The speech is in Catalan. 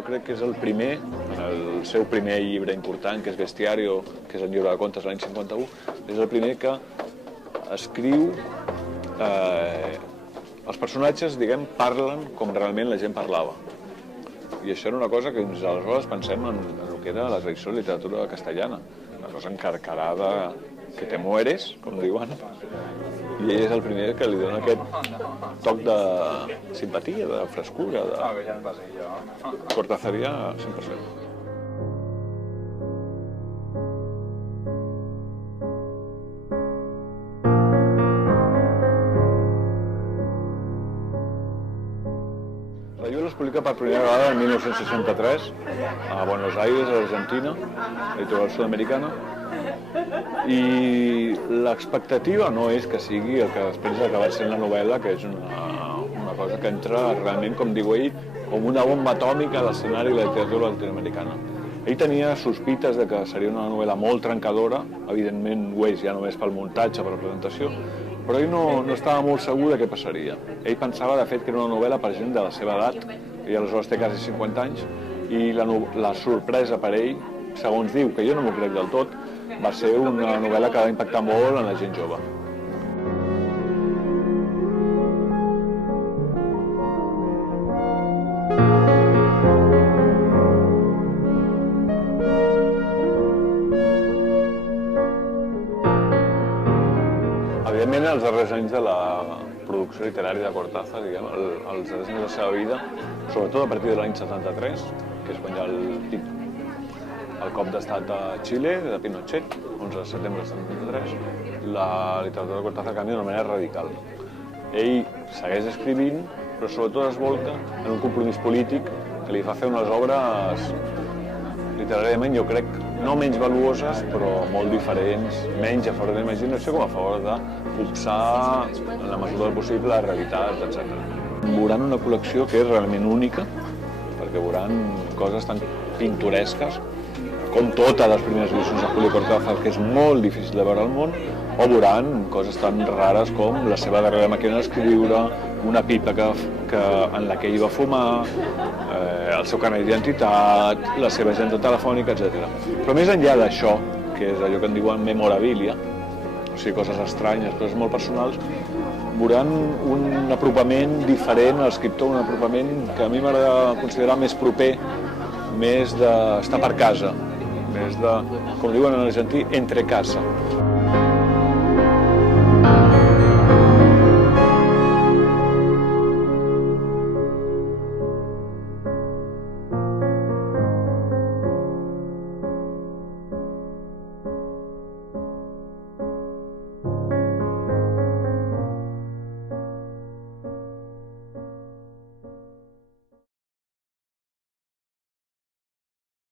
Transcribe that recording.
jo crec que és el primer, en el seu primer llibre important, que és Bestiario, que és el llibre de contes de l'any 51, és el primer que escriu... Els personatges, diguem, parlen com realment la gent parlava. I això era una cosa que fins aleshores pensem en el que era la tradició de la literatura castellana. Una cosa encarcarada, que te mueres, com diuen. I ell és el primer que li dona aquest toc de simpatia, de frescura, de cortazaria 100%. La llibre es publica per primera vegada en 1963 a Buenos Aires, a l'Argentina, litoral sud-americana, i l'expectativa no és que sigui el que després ha acabat sent la novel·la, que és una cosa que entra realment, com diu ell, com una bomba atòmica a l'escenari de la literatura latinoamericana. Ell tenia sospites de que seria una novel·la molt trencadora, evidentment ho és ja només pel muntatge, per la presentació, però ell no estava molt segur de què passaria. Ell pensava, de fet, que era una novel·la per gent de la seva edat, que ja aleshores té quasi 50 anys, i la sorpresa per ell, segons diu, que jo no m'ho crec del tot, va ser una novel·la que va impactar molt en la gent jove. Evidentment, els darrers anys de la producció literària de Cortázar, diguem, els darrers anys de la seva vida, sobretot a partir de l'any 73, que és quan hi ha el cop d'estat a Xile, de Pinochet, 11 de setembre de 73, la literatura de Cortázar canvia d'una manera radical. Ell segueix escrivint, però sobretot es volca en un compromís polític que li fa fer unes obres literàriament, jo crec, no menys valuoses, però molt diferents, menys a favor de la imaginació com a favor de copsar, en la mesura del possible, la realitat, etc. Veuran una col·lecció que és realment única, perquè veuran coses tan pintoresques com totes les primeres edicions de Julio Cortázar, que és molt difícil de veure al món, o veuran coses tan rares com la seva darrera màquina d'escriure, una pipa en la que ell va fumar, el seu carnet d'identitat, la seva agenda telefònica, etc. Però més enllà d'això, que és allò que en diuen memorabilia, o sigui, coses estranyes, coses molt personals, veuran un apropament diferent a l'escriptor, un apropament que a mi m'agrada considerar més proper, més d'estar per casa, més de, com diuen en argentí, entre casa.